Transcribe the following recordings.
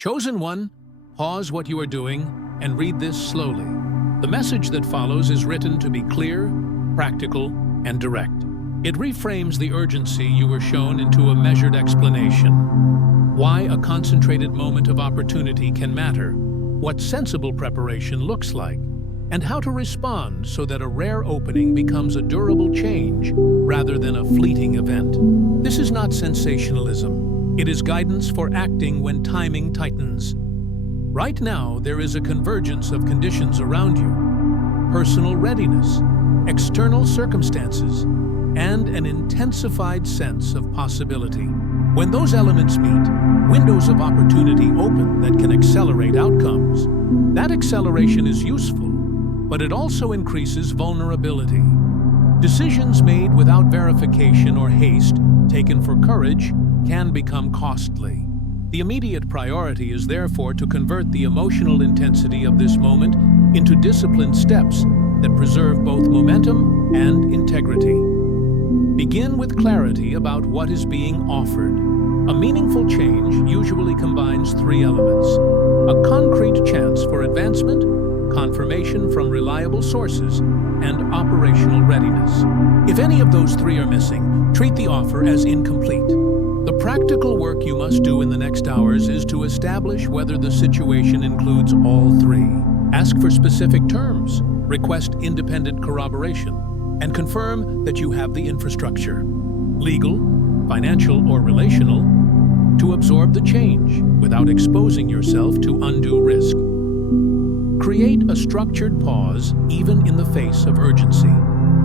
Chosen one, pause what you are doing and read this slowly. The message that follows is written to be clear, practical, and direct. It reframes the urgency you were shown into a measured explanation. Why a concentrated moment of opportunity can matter, what sensible preparation looks like, and how to respond so that a rare opening becomes a durable change rather than a fleeting event. This is not sensationalism. It is guidance for acting when timing tightens. Right now, there is a convergence of conditions around you: personal readiness, external circumstances, and an intensified sense of possibility. When those elements meet, windows of opportunity open that can accelerate outcomes. That acceleration is useful, but it also increases vulnerability. Decisions made without verification or haste, taken for courage, can become costly. The immediate priority is therefore to convert the emotional intensity of this moment into disciplined steps that preserve both momentum and integrity. Begin with clarity about what is being offered. A meaningful change usually combines three elements: a concrete chance for advancement, confirmation from reliable sources, and operational readiness. If any of those three are missing, treat the offer as incomplete. The practical work you must do in the next hours is to establish whether the situation includes all three. Ask for specific terms, request independent corroboration, and confirm that you have the infrastructure, legal, financial, or relational, to absorb the change without exposing yourself to undue risk. Create a structured pause even in the face of urgency.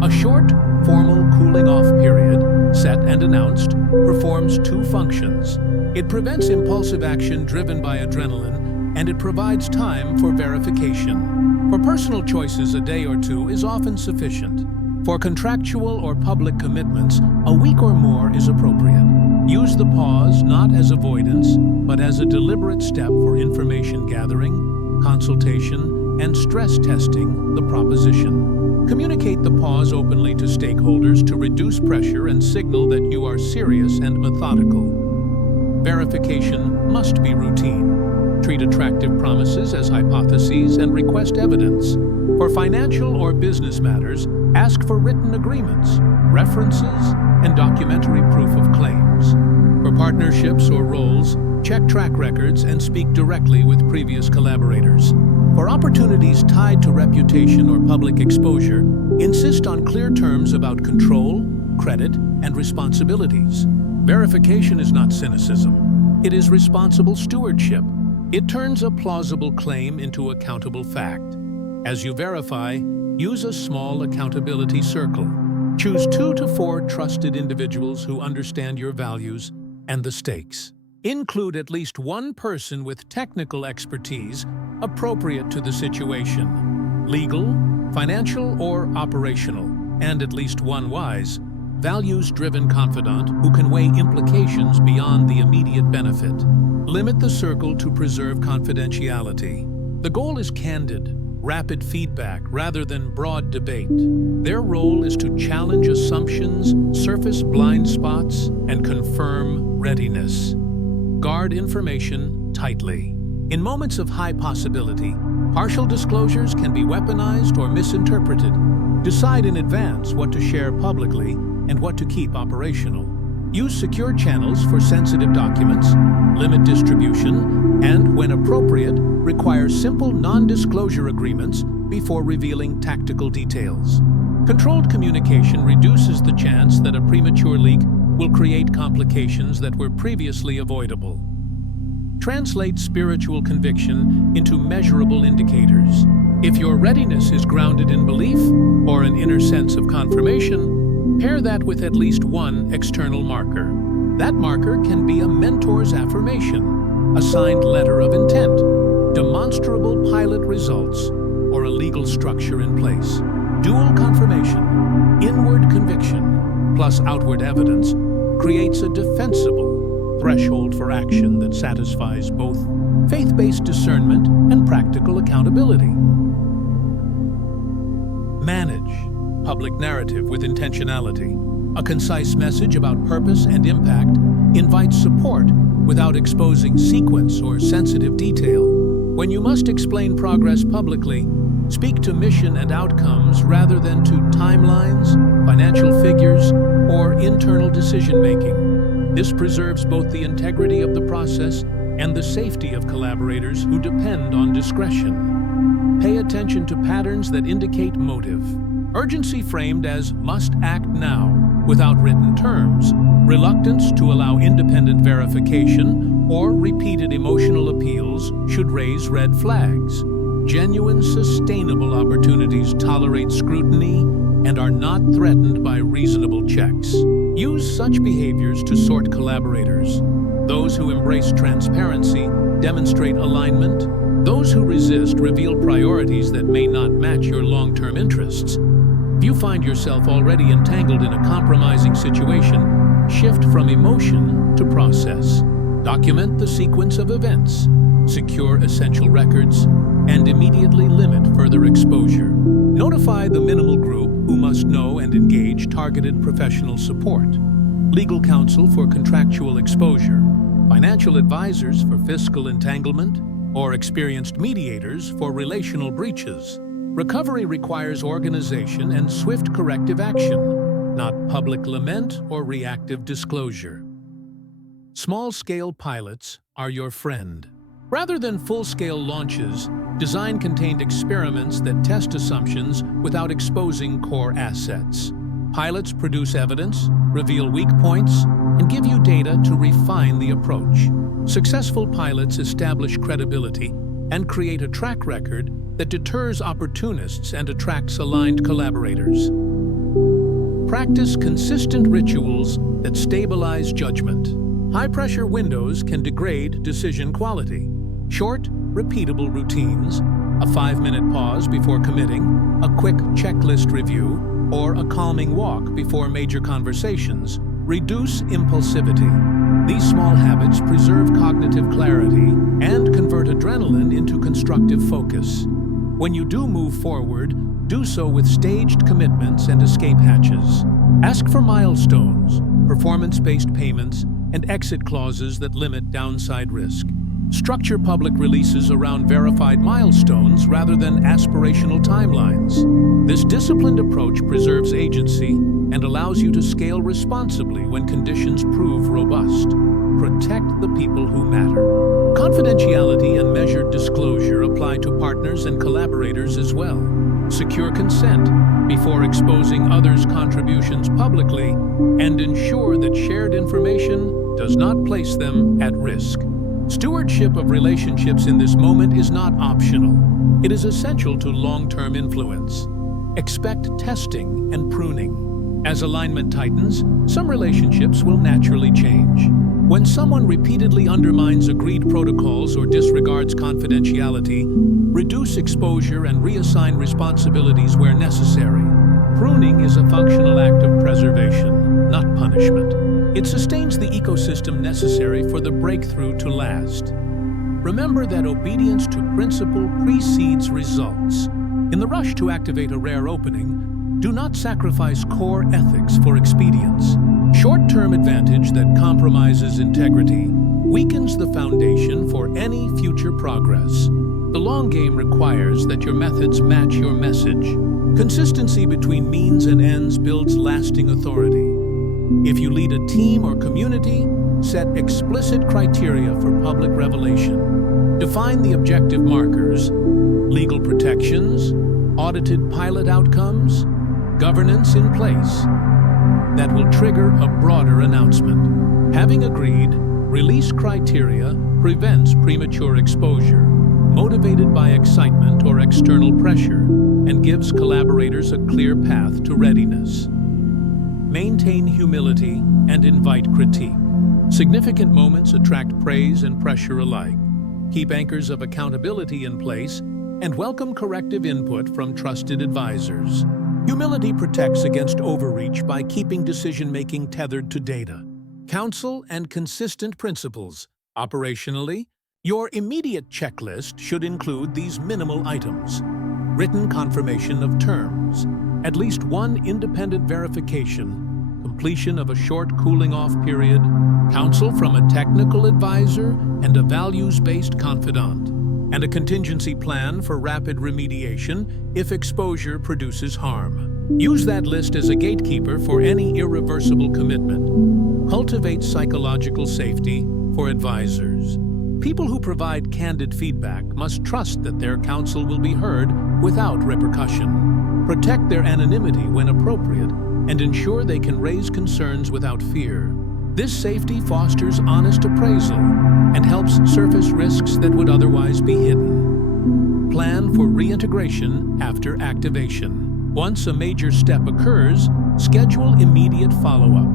A short, formal cooling-off period, set and announced, performs two functions. It prevents impulsive action driven by adrenaline, and it provides time for verification. For personal choices, a day or two is often sufficient. For contractual or public commitments, a week or more is appropriate. Use the pause not as avoidance, but as a deliberate step for information gathering, consultation, and stress testing the proposition. Communicate the pause openly to stakeholders to reduce pressure and signal that you are serious and methodical. Verification must be routine. Treat attractive promises as hypotheses and request evidence. For financial or business matters, ask for written agreements, references, and documentary proof of claims. For partnerships or roles, check track records and speak directly with previous collaborators. For opportunities tied to reputation or public exposure, insist on clear terms about control, credit, and responsibilities. Verification is not cynicism. It is responsible stewardship. It turns a plausible claim into accountable fact. As you verify, use a small accountability circle. Choose 2 to 4 trusted individuals who understand your values and the stakes. Include at least one person with technical expertise appropriate to the situation, legal, financial, or operational, and at least one wise, values-driven confidant who can weigh implications beyond the immediate benefit. Limit the circle to preserve confidentiality. The goal is candid, rapid feedback rather than broad debate. Their role is to challenge assumptions, surface blind spots, and confirm readiness. Guard information tightly. In moments of high possibility, partial disclosures can be weaponized or misinterpreted. Decide in advance what to share publicly and what to keep operational. Use secure channels for sensitive documents, limit distribution, and, when appropriate, require simple non-disclosure agreements before revealing tactical details. Controlled communication reduces the chance that a premature leak will create complications that were previously avoidable. Translate spiritual conviction into measurable indicators. If your readiness is grounded in belief or an inner sense of confirmation, pair that with at least one external marker. That marker can be a mentor's affirmation, a signed letter of intent, demonstrable pilot results, or a legal structure in place. Dual confirmation, inward conviction, plus outward evidence, creates a defensible threshold for action that satisfies both faith-based discernment and practical accountability. Manage public narrative with intentionality. A concise message about purpose and impact invites support without exposing sequence or sensitive detail. When you must explain progress publicly, speak to mission and outcomes rather than to timelines, financial figures, or internal decision-making. This preserves both the integrity of the process and the safety of collaborators who depend on discretion. Pay attention to patterns that indicate motive. Urgency framed as must act now, without written terms, reluctance to allow independent verification, or repeated emotional appeals should raise red flags. Genuine, sustainable opportunities tolerate scrutiny and are not threatened by reasonable checks. Use such behaviors to sort collaborators. Those who embrace transparency demonstrate alignment. Those who resist reveal priorities that may not match your long-term interests. If you find yourself already entangled in a compromising situation, shift from emotion to process. Document the sequence of events, secure essential records, and immediately limit further exposure. Notify the minimal group who must know and engage targeted professional support. Legal counsel for contractual exposure, financial advisors for fiscal entanglement, or experienced mediators for relational breaches. Recovery requires organization and swift corrective action, not public lament or reactive disclosure. Small-scale pilots are your friend. Rather than full-scale launches, design contained experiments that test assumptions without exposing core assets. Pilots produce evidence, reveal weak points, and give you data to refine the approach. Successful pilots establish credibility and create a track record that deters opportunists and attracts aligned collaborators. Practice consistent rituals that stabilize judgment. High-pressure windows can degrade decision quality. Short, repeatable routines, a 5-minute pause before committing, a quick checklist review, or a calming walk before major conversations reduce impulsivity. These small habits preserve cognitive clarity and convert adrenaline into constructive focus. When you do move forward, do so with staged commitments and escape hatches. Ask for milestones, performance-based payments, and exit clauses that limit downside risk. Structure public releases around verified milestones rather than aspirational timelines. This disciplined approach preserves agency and allows you to scale responsibly when conditions prove robust. Protect the people who matter. Confidentiality and measured disclosure apply to partners and collaborators as well. Secure consent before exposing others' contributions publicly and ensure that shared information does not place them at risk. Stewardship of relationships in this moment is not optional. It is essential to long-term influence. Expect testing and pruning. As alignment tightens, some relationships will naturally change. When someone repeatedly undermines agreed protocols or disregards confidentiality, reduce exposure and reassign responsibilities where necessary. Pruning is a functional act of preservation, not punishment. It sustains the ecosystem necessary for the breakthrough to last. Remember that obedience to principle precedes results. In the rush to activate a rare opening, do not sacrifice core ethics for expedience. Short-term advantage that compromises integrity weakens the foundation for any future progress. The long game requires that your methods match your message. Consistency between means and ends builds lasting authority. If you lead a team or community, set explicit criteria for public revelation. Define the objective markers, legal protections, audited pilot outcomes, governance in place that will trigger a broader announcement. Having agreed, release criteria prevents premature exposure, motivated by excitement or external pressure, and gives collaborators a clear path to readiness. Maintain humility and invite critique. Significant moments attract praise and pressure alike. Keep anchors of accountability in place and welcome corrective input from trusted advisors. Humility protects against overreach by keeping decision-making tethered to data, counsel, and consistent principles. Operationally, your immediate checklist should include these minimal items: written confirmation of terms, at least one independent verification, completion of a short cooling-off period, counsel from a technical advisor and a values-based confidant, and a contingency plan for rapid remediation if exposure produces harm. Use that list as a gatekeeper for any irreversible commitment. Cultivate psychological safety for advisors. People who provide candid feedback must trust that their counsel will be heard without repercussion. Protect their anonymity when appropriate and ensure they can raise concerns without fear. This safety fosters honest appraisal and helps surface risks that would otherwise be hidden. Plan for reintegration after activation. Once a major step occurs, schedule immediate follow-up.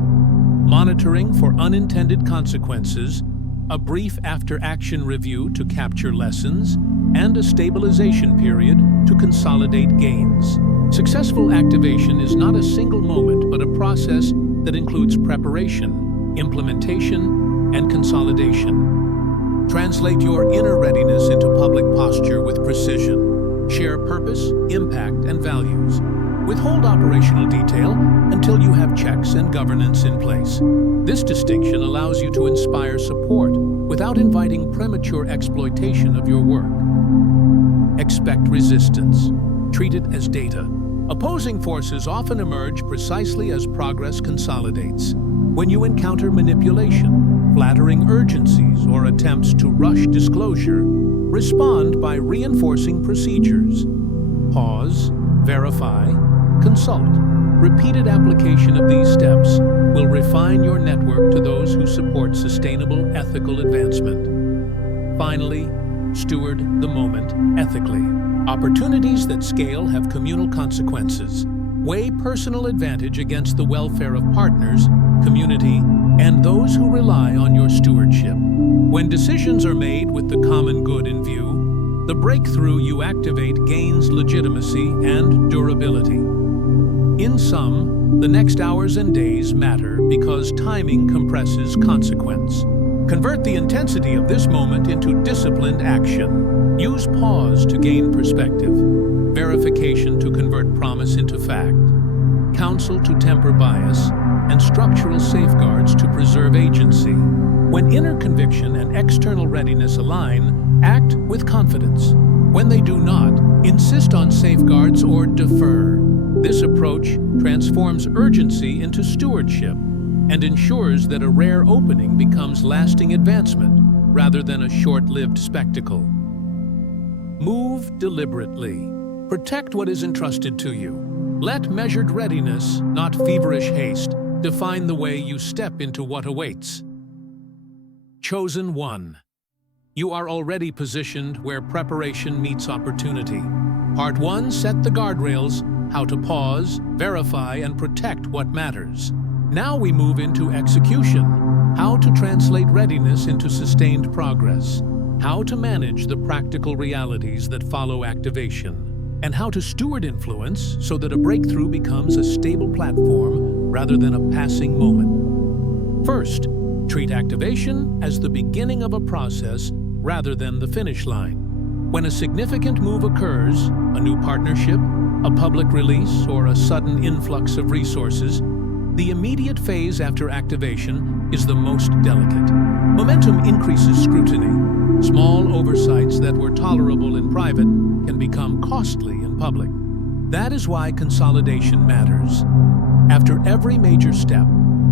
Monitoring for unintended consequences, a brief after-action review to capture lessons, and a stabilization period to consolidate gains. Successful activation is not a single moment, but a process that includes preparation, implementation, and consolidation. Translate your inner readiness into public posture with precision. Share purpose, impact, and values. Withhold operational detail until you have checks and governance in place. This distinction allows you to inspire support without inviting premature exploitation of your work. Expect resistance. Treat it as data. Opposing forces often emerge precisely as progress consolidates. When you encounter manipulation, flattering urgencies, or attempts to rush disclosure, respond by reinforcing procedures. Pause, verify, consult. Repeated application of these steps will refine your network to those who support sustainable ethical advancement. Finally, steward the moment ethically. Opportunities that scale have communal consequences. Weigh personal advantage against the welfare of partners, community, and those who rely on your stewardship. When decisions are made with the common good in view, the breakthrough you activate gains legitimacy and durability. In sum, the next hours and days matter because timing compresses consequence. Convert the intensity of this moment into disciplined action. Use pause to gain perspective, verification to convert promise into fact, counsel to temper bias, and structural safeguards to preserve agency. When inner conviction and external readiness align, act with confidence. When they do not, insist on safeguards or defer. This approach transforms urgency into stewardship and ensures that a rare opening becomes lasting advancement rather than a short-lived spectacle. Move deliberately. Protect what is entrusted to you. Let measured readiness, not feverish haste, define the way you step into what awaits. Chosen one. You are already positioned where preparation meets opportunity. Part 1, set the guardrails, how to pause, verify, and protect what matters. Now we move into execution, how to translate readiness into sustained progress, how to manage the practical realities that follow activation, and how to steward influence so that a breakthrough becomes a stable platform rather than a passing moment. First, treat activation as the beginning of a process rather than the finish line. When a significant move occurs, a new partnership, a public release, or a sudden influx of resources, the immediate phase after activation is the most delicate. Momentum increases scrutiny. Small oversights that were tolerable in private can become costly in public. That is why consolidation matters. After every major step,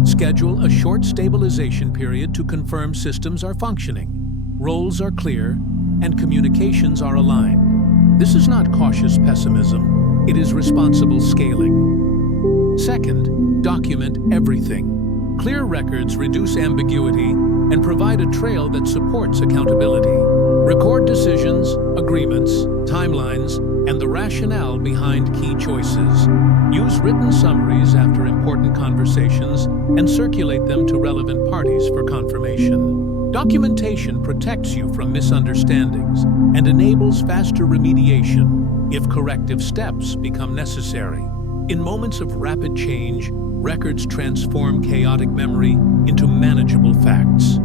schedule a short stabilization period to confirm systems are functioning, roles are clear, and communications are aligned. This is not cautious pessimism, it is responsible scaling. Second, document everything. Clear records reduce ambiguity and provide a trail that supports accountability. Record decisions, agreements, timelines, and the rationale behind key choices. Use written summaries after important conversations and circulate them to relevant parties for confirmation. Documentation protects you from misunderstandings and enables faster remediation if corrective steps become necessary. In moments of rapid change, records transform chaotic memory into manageable facts.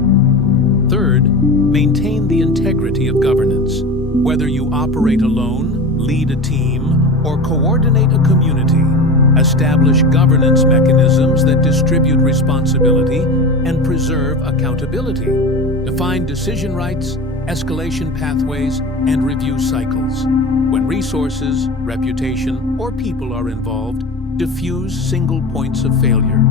Third, maintain the integrity of governance. Whether you operate alone, lead a team, or coordinate a community, Establish governance mechanisms that distribute responsibility and preserve accountability. Define decision rights, escalation pathways, and review cycles. When resources, reputation, or people are involved, diffuse single points of failure.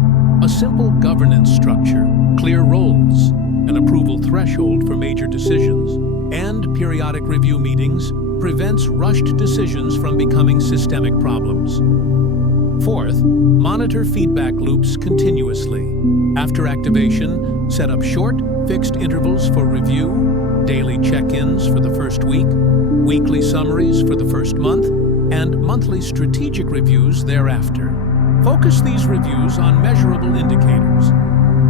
A simple governance structure, clear roles, an approval threshold for major decisions, and periodic review meetings prevents rushed decisions from becoming systemic problems. Fourth, monitor feedback loops continuously. After activation, set up short, fixed intervals for review, daily check-ins for the first week, weekly summaries for the first month, and monthly strategic reviews thereafter. Focus these reviews on measurable indicators.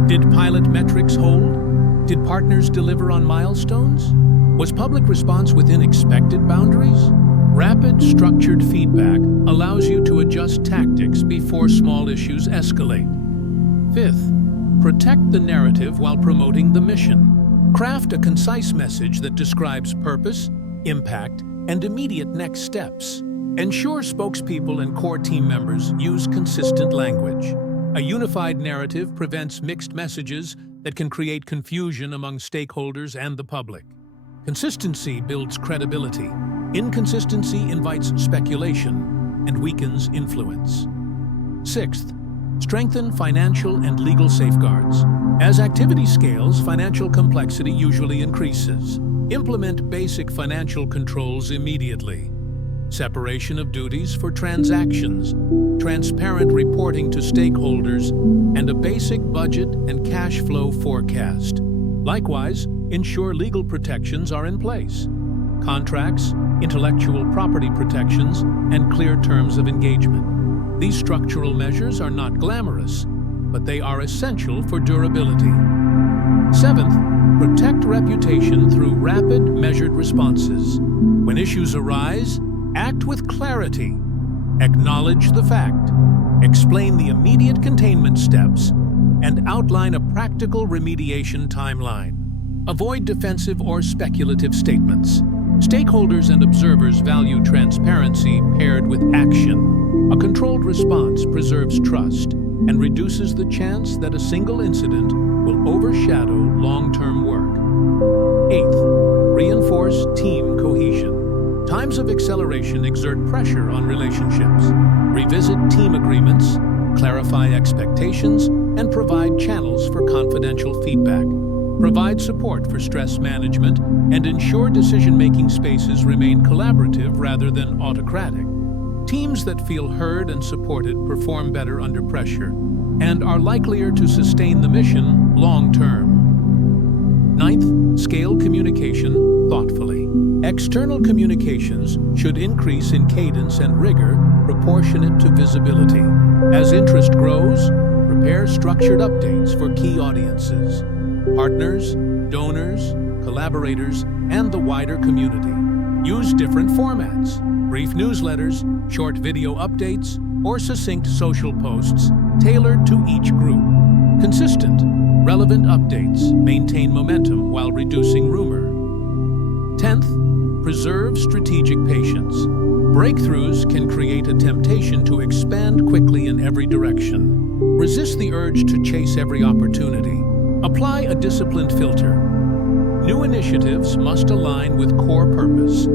Did pilot metrics hold? Did partners deliver on milestones? Was public response within expected boundaries? Rapid, structured feedback allows you to adjust tactics before small issues escalate. Fifth, protect the narrative while promoting the mission. Craft a concise message that describes purpose, impact, and immediate next steps. Ensure spokespeople and core team members use consistent language. A unified narrative prevents mixed messages that can create confusion among stakeholders and the public. Consistency builds credibility. Inconsistency invites speculation and weakens influence. Sixth, strengthen financial and legal safeguards. As activity scales, financial complexity usually increases. Implement basic financial controls immediately. Separation of duties for transactions, transparent reporting to stakeholders, and a basic budget and cash flow forecast. Likewise, ensure legal protections are in place. Contracts, intellectual property protections, and clear terms of engagement. These structural measures are not glamorous, but they are essential for durability. Seventh, protect reputation through rapid, measured responses. When issues arise, act with clarity. Acknowledge the fact. Explain the immediate containment steps, and outline a practical remediation timeline. Avoid defensive or speculative statements. Stakeholders and observers value transparency paired with action. A controlled response preserves trust and reduces the chance that a single incident will overshadow long-term work. Eighth, reinforce team cohesion. Times of acceleration exert pressure on relationships. Revisit team agreements, clarify expectations, and provide channels for confidential feedback. Provide support for stress management and ensure decision-making spaces remain collaborative rather than autocratic. Teams that feel heard and supported perform better under pressure and are likelier to sustain the mission long-term. Ninth, scale communication thoughtfully. External communications should increase in cadence and rigor proportionate to visibility. As interest grows, prepare structured updates for key audiences. Partners, donors, collaborators, and the wider community. Use different formats, brief newsletters, short video updates, or succinct social posts tailored to each group. Consistent, relevant updates maintain momentum while reducing rumor. 10th, preserve strategic patience. Breakthroughs can create a temptation to expand quickly in every direction. Resist the urge to chase every opportunity. Apply a disciplined filter. New initiatives must align with core purpose,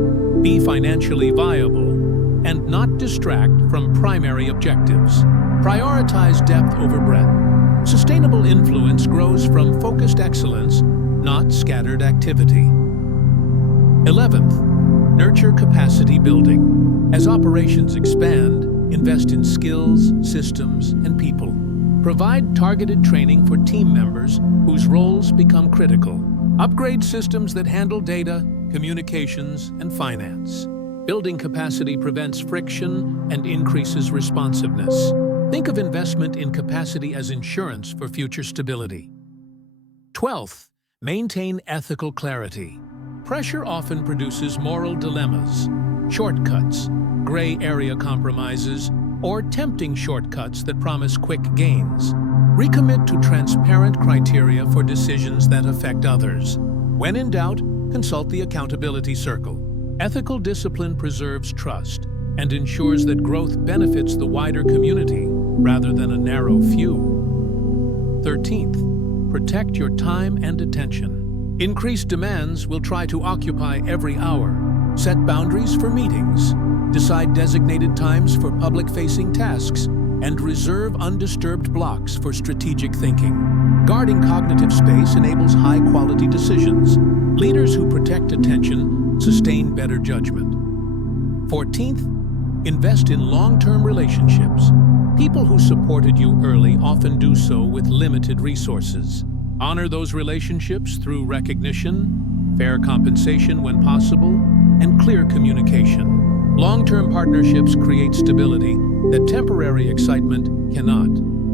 be financially viable, and not distract from primary objectives. Prioritize depth over breadth. Sustainable influence grows from focused excellence, not scattered activity. 11th, nurture capacity building. As operations expand, invest in skills, systems, and people. Provide targeted training for team members whose roles become critical. Upgrade systems that handle data, communications, and finance. Building capacity prevents friction and increases responsiveness. Think of investment in capacity as insurance for future stability. 12th, maintain ethical clarity. Pressure often produces moral dilemmas, shortcuts, gray area compromises, or tempting shortcuts that promise quick gains. Recommit to transparent criteria for decisions that affect others. When in doubt, consult the accountability circle. Ethical discipline preserves trust and ensures that growth benefits the wider community rather than a narrow few. 13th, protect your time and attention. Increased demands will try to occupy every hour. Set boundaries for meetings, decide designated times for public-facing tasks, and reserve undisturbed blocks for strategic thinking. Guarding cognitive space enables high-quality decisions. Leaders who protect attention sustain better judgment. 14th, invest in long-term relationships. People who supported you early often do so with limited resources. Honor those relationships through recognition, fair compensation when possible, and clear communication. Long-term partnerships create stability that temporary excitement cannot.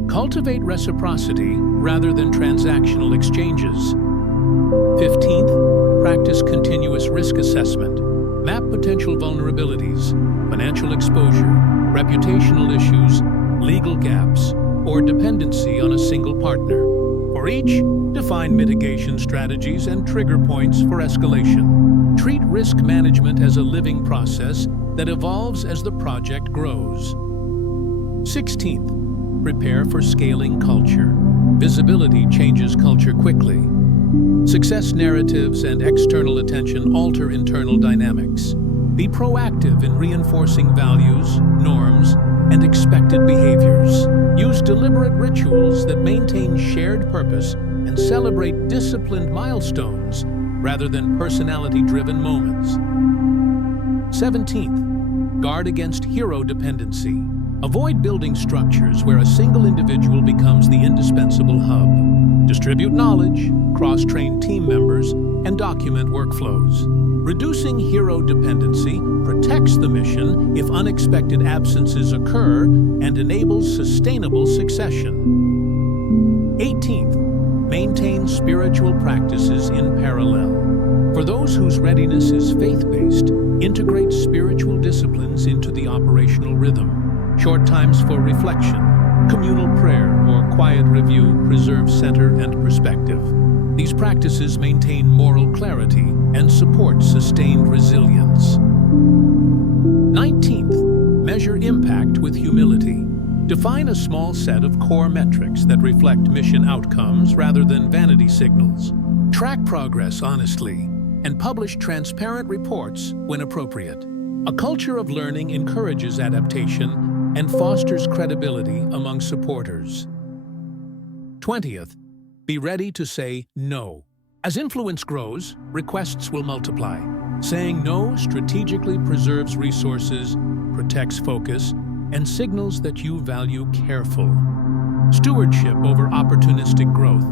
Cultivate reciprocity rather than transactional exchanges. 15th, practice continuous risk assessment. Map potential vulnerabilities, financial exposure, reputational issues, legal gaps, or dependency on a single partner. For each, define mitigation strategies and trigger points for escalation. Treat risk management as a living process that evolves as the project grows. 16th, prepare for scaling culture. Visibility changes culture quickly. Success narratives and external attention alter internal dynamics. Be proactive in reinforcing values, norms, and expected behaviors. Use deliberate rituals that maintain shared purpose and celebrate disciplined milestones rather than personality-driven moments. 17th, guard against hero dependency. Avoid building structures where a single individual becomes the indispensable hub. Distribute knowledge, cross-train team members, and document workflows. Reducing hero dependency protects the mission if unexpected absences occur and enables sustainable succession. 18th, maintain spiritual practices in parallel. For those whose readiness is faith-based, integrate spiritual disciplines into the operational rhythm. Short times for reflection, communal prayer, or quiet review preserve center and perspective. These practices maintain moral clarity and support sustained resilience. 19th, measure impact with humility. Define a small set of core metrics that reflect mission outcomes rather than vanity signals. Track progress honestly and publish transparent reports when appropriate. A culture of learning encourages adaptation and fosters credibility among supporters. 20th, be ready to say no. As influence grows, requests will multiply. Saying no strategically preserves resources, protects focus, and signals that you value careful stewardship over opportunistic growth.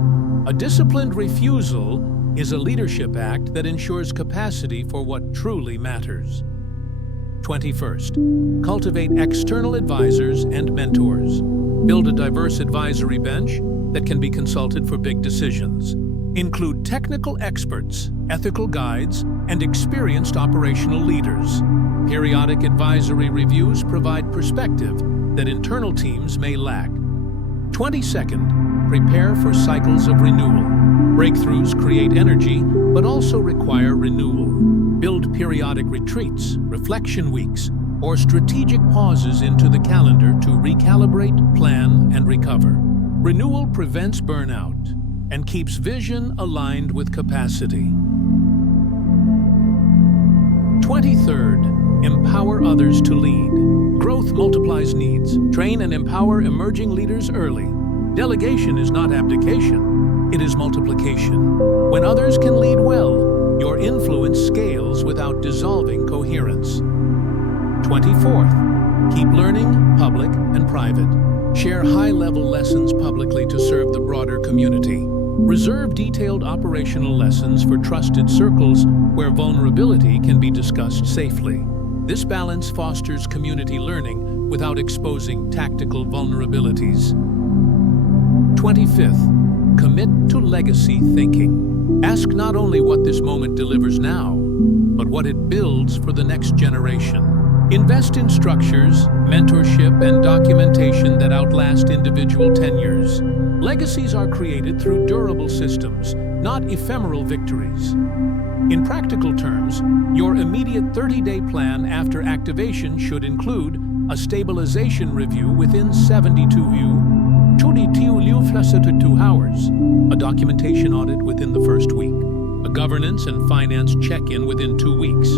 A disciplined refusal is a leadership act that ensures capacity for what truly matters. 21st, cultivate external advisors and mentors. Build a diverse advisory bench that can be consulted for big decisions. Include technical experts, ethical guides, and experienced operational leaders. Periodic advisory reviews provide perspective that internal teams may lack. 22nd, prepare for cycles of renewal. Breakthroughs create energy, but also require renewal. Build periodic retreats, reflection weeks, or strategic pauses into the calendar to recalibrate, plan, and recover. Renewal prevents burnout and keeps vision aligned with capacity. 23rd, empower others to lead. Growth multiplies needs. Train and empower emerging leaders early. Delegation is not abdication, it is multiplication. When others can lead well, your influence scales without dissolving coherence. 24th, keep learning, public and private. Share high-level lessons publicly to serve the broader community. Reserve detailed operational lessons for trusted circles where vulnerability can be discussed safely. This balance fosters community learning without exposing tactical vulnerabilities. 25th, commit to legacy thinking. Ask not only what this moment delivers now, but what it builds for the next generation. Invest in structures, mentorship, and documentation that outlast individual tenures. Legacies are created through durable systems, not ephemeral victories. In practical terms, your immediate 30-day plan after activation should include a stabilization review within 72 hours, a documentation audit within the first week, a governance and finance check-in within 2 weeks,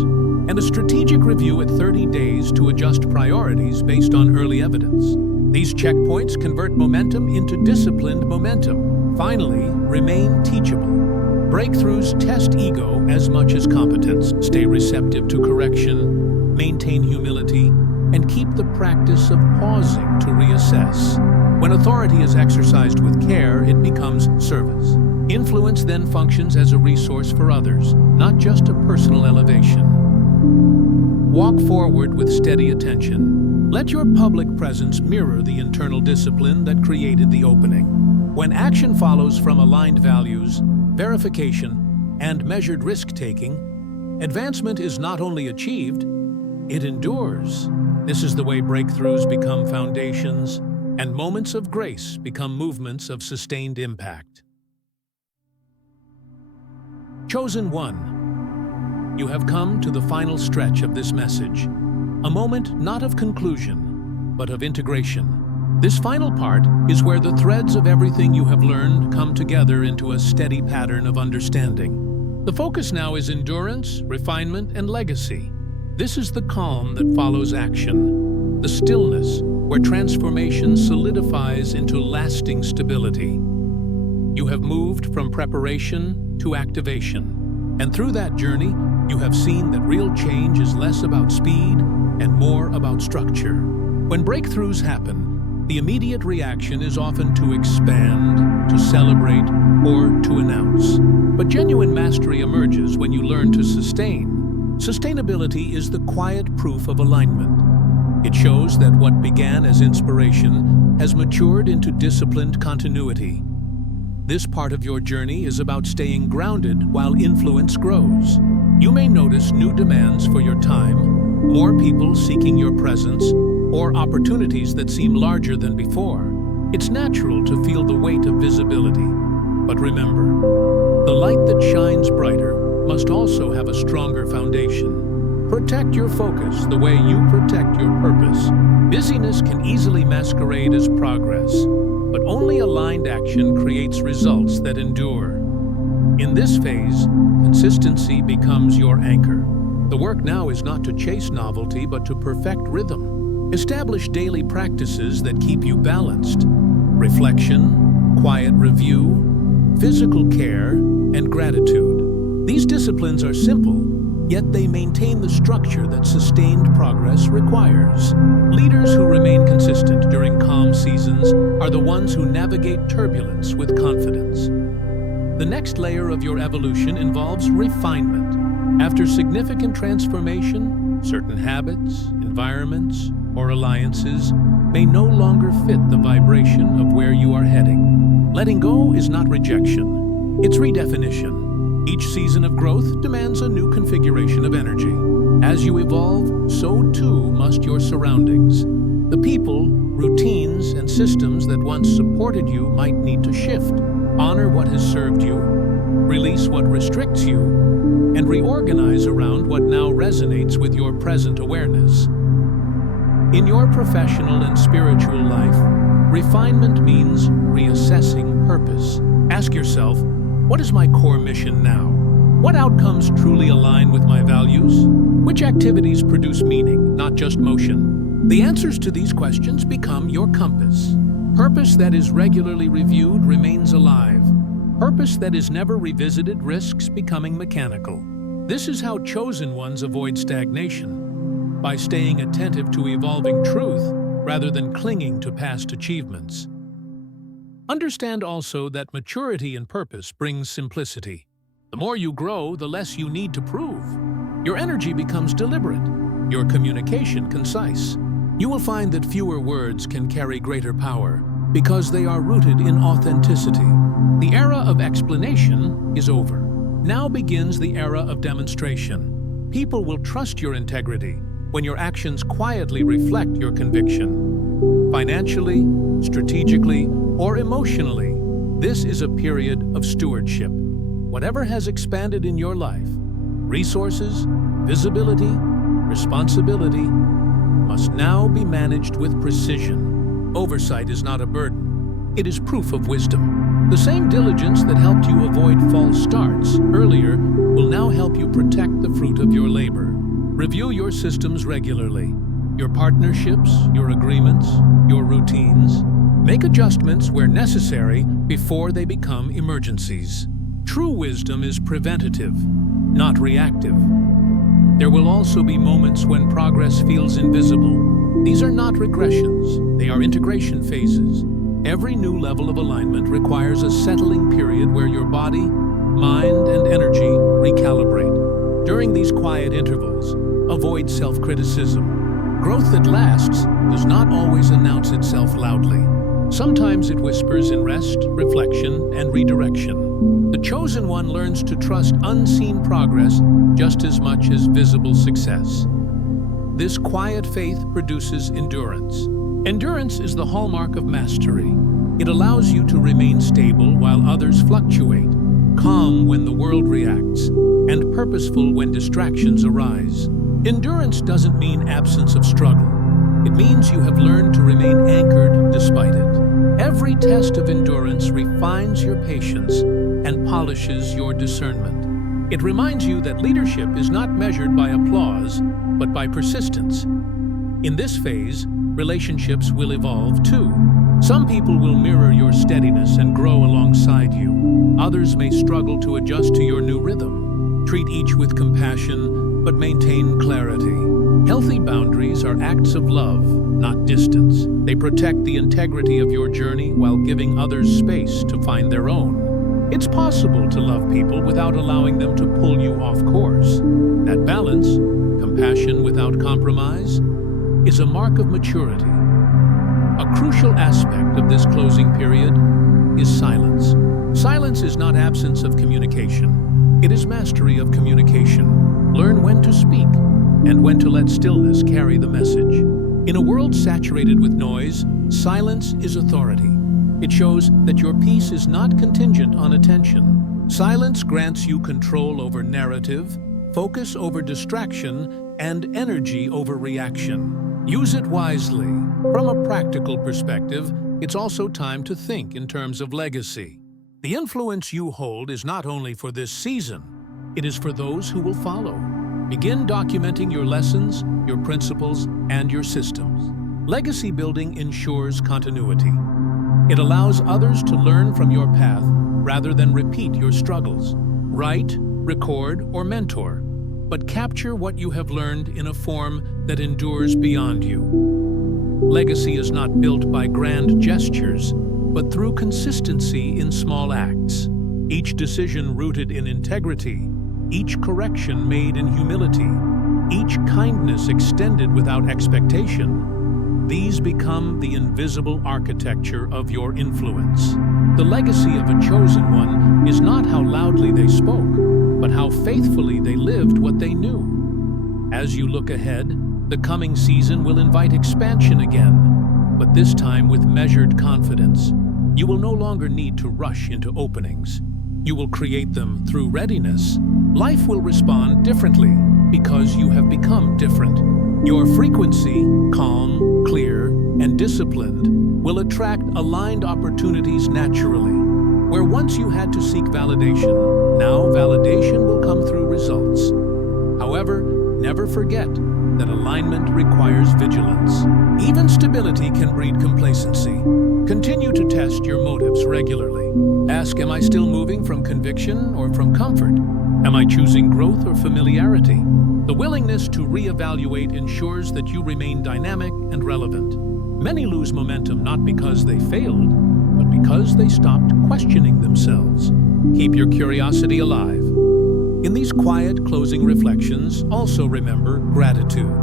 and a strategic review at 30 days to adjust priorities based on early evidence. These checkpoints convert momentum into disciplined momentum. Finally, remain teachable. Breakthroughs test ego as much as competence. Stay receptive to correction, maintain humility, and keep the practice of pausing to reassess. When authority is exercised with care, it becomes service. Influence then functions as a resource for others, not just a personal elevation. Walk forward with steady attention. Let your public presence mirror the internal discipline that created the opening. When action follows from aligned values, verification, and measured risk-taking, advancement is not only achieved, it endures. This is the way breakthroughs become foundations, and moments of grace become movements of sustained impact. Chosen One, you have come to the final stretch of this message, a moment not of conclusion, but of integration. This final part is where the threads of everything you have learned come together into a steady pattern of understanding. The focus now is endurance, refinement, and legacy. This is the calm that follows action, the stillness where transformation solidifies into lasting stability. You have moved from preparation to activation, and through that journey, you have seen that real change is less about speed and more about structure. When breakthroughs happen, the immediate reaction is often to expand, to celebrate, or to announce. But genuine mastery emerges when you learn to sustain. Sustainability is the quiet proof of alignment. It shows that what began as inspiration has matured into disciplined continuity. This part of your journey is about staying grounded while influence grows. You may notice new demands for your time, more people seeking your presence, or opportunities that seem larger than before. It's natural to feel the weight of visibility. But remember, the light that shines brighter must also have a stronger foundation. Protect your focus the way you protect your purpose. Busyness can easily masquerade as progress, but only aligned action creates results that endure. In this phase, consistency becomes your anchor. The work now is not to chase novelty, but to perfect rhythm. Establish daily practices that keep you balanced. Reflection, quiet review, physical care, and gratitude. These disciplines are simple, yet they maintain the structure that sustained progress requires. Leaders who remain consistent during calm seasons are the ones who navigate turbulence with confidence. The next layer of your evolution involves refinement. After significant transformation, certain habits, environments, or alliances may no longer fit the vibration of where you are heading. Letting go is not rejection, it's redefinition. Each season of growth demands a new configuration of energy. As you evolve, so too must your surroundings. The people, routines, and systems that once supported you might need to shift. Honor what has served you, release what restricts you, and reorganize around what now resonates with your present awareness. In your professional and spiritual life, refinement means reassessing purpose. Ask yourself, what is my core mission now? What outcomes truly align with my values? Which activities produce meaning, not just motion? The answers to these questions become your compass. Purpose that is regularly reviewed remains alive. Purpose that is never revisited risks becoming mechanical. This is how chosen ones avoid stagnation, by staying attentive to evolving truth rather than clinging to past achievements. Understand also that maturity in purpose brings simplicity. The more you grow, the less you need to prove. Your energy becomes deliberate, your communication concise. You will find that fewer words can carry greater power because they are rooted in authenticity. The era of explanation is over. Now begins the era of demonstration. People will trust your integrity when your actions quietly reflect your conviction. Financially, strategically, or emotionally, this is a period of stewardship. Whatever has expanded in your life, Resources, visibility, responsibility must now be managed with precision. Oversight is not a burden. It is proof of wisdom. The same diligence that helped you avoid false starts earlier will now help you protect the fruit of your labor. Review your systems regularly, your partnerships, your agreements, your routines. Make adjustments where necessary before they become emergencies. True wisdom is preventative, not reactive. There will also be moments when progress feels invisible. These are not regressions, they are integration phases. Every new level of alignment requires a settling period where your body, mind, and energy recalibrate. During these quiet intervals, avoid self-criticism. Growth that lasts does not always announce itself loudly. Sometimes it whispers in rest, reflection, and redirection. The chosen one learns to trust unseen progress just as much as visible success. This quiet faith produces endurance. Endurance is the hallmark of mastery. It allows you to remain stable while others fluctuate, calm when the world reacts, and purposeful when distractions arise. Endurance doesn't mean absence of struggle. It means you have learned to remain anchored despite it. Every test of endurance refines your patience and polishes your discernment. It reminds you that leadership is not measured by applause, but by persistence. In this phase, relationships will evolve too. Some people will mirror your steadiness and grow alongside you. Others may struggle to adjust to your new rhythm. Treat each with compassion, but maintain clarity. Healthy boundaries are acts of love, not distance. They protect the integrity of your journey while giving others space to find their own. It's possible to love people without allowing them to pull you off course. That balance, compassion without compromise, is a mark of maturity. A crucial aspect of this closing period is silence. Silence is not absence of communication. It is mastery of communication. Learn when to speak and when to let stillness carry the message. In a world saturated with noise, silence is authority. It shows that your peace is not contingent on attention. Silence grants you control over narrative, focus over distraction, and energy over reaction. Use it wisely. From a practical perspective, it's also time to think in terms of legacy. The influence you hold is not only for this season, it is for those who will follow. Begin documenting your lessons, your principles, and your systems. Legacy building ensures continuity. It allows others to learn from your path rather than repeat your struggles. Write, record, or mentor, but capture what you have learned in a form that endures beyond you. Legacy is not built by grand gestures, but through consistency in small acts. Each decision rooted in integrity, each correction made in humility, each kindness extended without expectation. These become the invisible architecture of your influence. The legacy of a chosen one is not how loudly they spoke, but how faithfully they lived what they knew. As you look ahead, the coming season will invite expansion again, but this time with measured confidence. You will no longer need to rush into openings. You will create them through readiness. Life will respond differently because you have become different. Your frequency, calm, clear, and disciplined, will attract aligned opportunities naturally. Where once you had to seek validation, now validation will come through results. However, never forget that alignment requires vigilance. Even stability can breed complacency. Continue to test your motives regularly. Ask, am I still moving from conviction or from comfort? Am I choosing growth or familiarity? The willingness to reevaluate ensures that you remain dynamic and relevant. Many lose momentum not because they failed, but because they stopped questioning themselves. Keep your curiosity alive. In these quiet, closing reflections, also remember gratitude.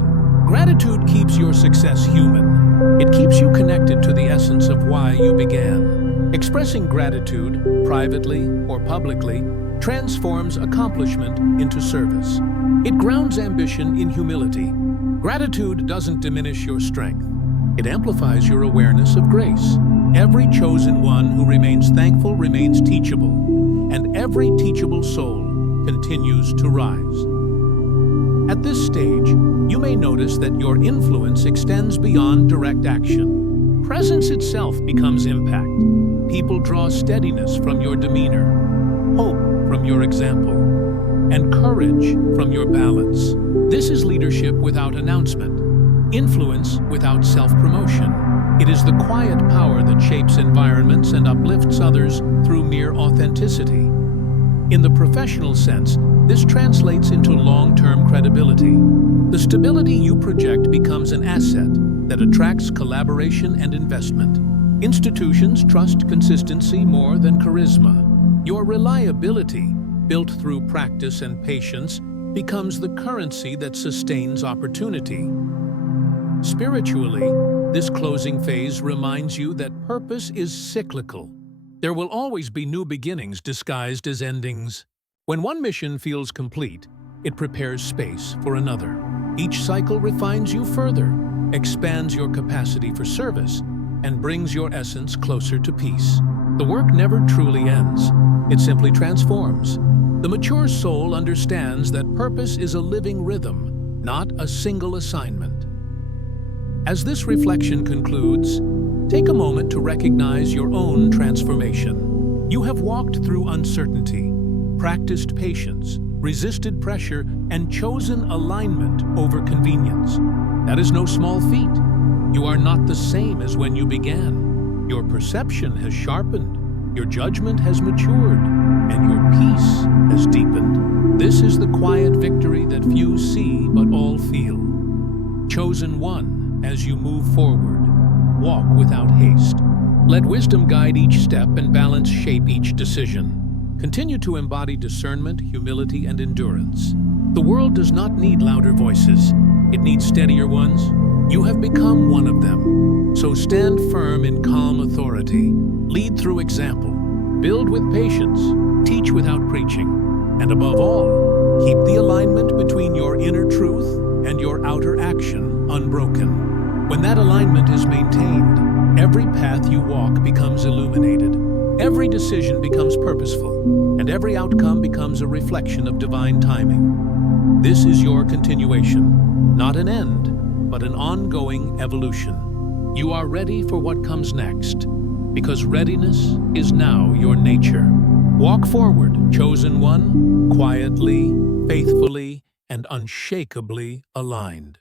Gratitude keeps your success human. It keeps you connected to the essence of why you began. Expressing gratitude, privately or publicly, transforms accomplishment into service. It grounds ambition in humility. Gratitude doesn't diminish your strength. It amplifies your awareness of grace. Every chosen one who remains thankful remains teachable, and every teachable soul continues to rise. At this stage, you may notice that your influence extends beyond direct action. Presence itself becomes impact. People draw steadiness from your demeanor, hope from your example, and courage from your balance. This is leadership without announcement, influence without self-promotion. It is the quiet power that shapes environments and uplifts others through mere authenticity. In the professional sense, this translates into long-term credibility. The stability you project becomes an asset that attracts collaboration and investment. Institutions trust consistency more than charisma. Your reliability, built through practice and patience, becomes the currency that sustains opportunity. Spiritually, this closing phase reminds you that purpose is cyclical. There will always be new beginnings disguised as endings. When one mission feels complete, it prepares space for another. Each cycle refines you further, expands your capacity for service, and brings your essence closer to peace. The work never truly ends. It simply transforms. The mature soul understands that purpose is a living rhythm, not a single assignment. As this reflection concludes, take a moment to recognize your own transformation. You have walked through uncertainty, practiced patience, resisted pressure, and chosen alignment over convenience. That is no small feat. You are not the same as when you began. Your perception has sharpened, your judgment has matured, and your peace has deepened. This is the quiet victory that few see but all feel. Chosen one, as you move forward, walk without haste. Let wisdom guide each step and balance shape each decision. Continue to embody discernment, humility, and endurance. The world does not need louder voices. It needs steadier ones. You have become one of them. So stand firm in calm authority. Lead through example. Build with patience. Teach without preaching. And above all, keep the alignment between your inner truth and your outer action unbroken. When that alignment is maintained, every path you walk becomes illuminated. Every decision becomes purposeful, and every outcome becomes a reflection of divine timing. This is your continuation, not an end, but an ongoing evolution. You are ready for what comes next, because readiness is now your nature. Walk forward, chosen one, quietly, faithfully, and unshakably aligned.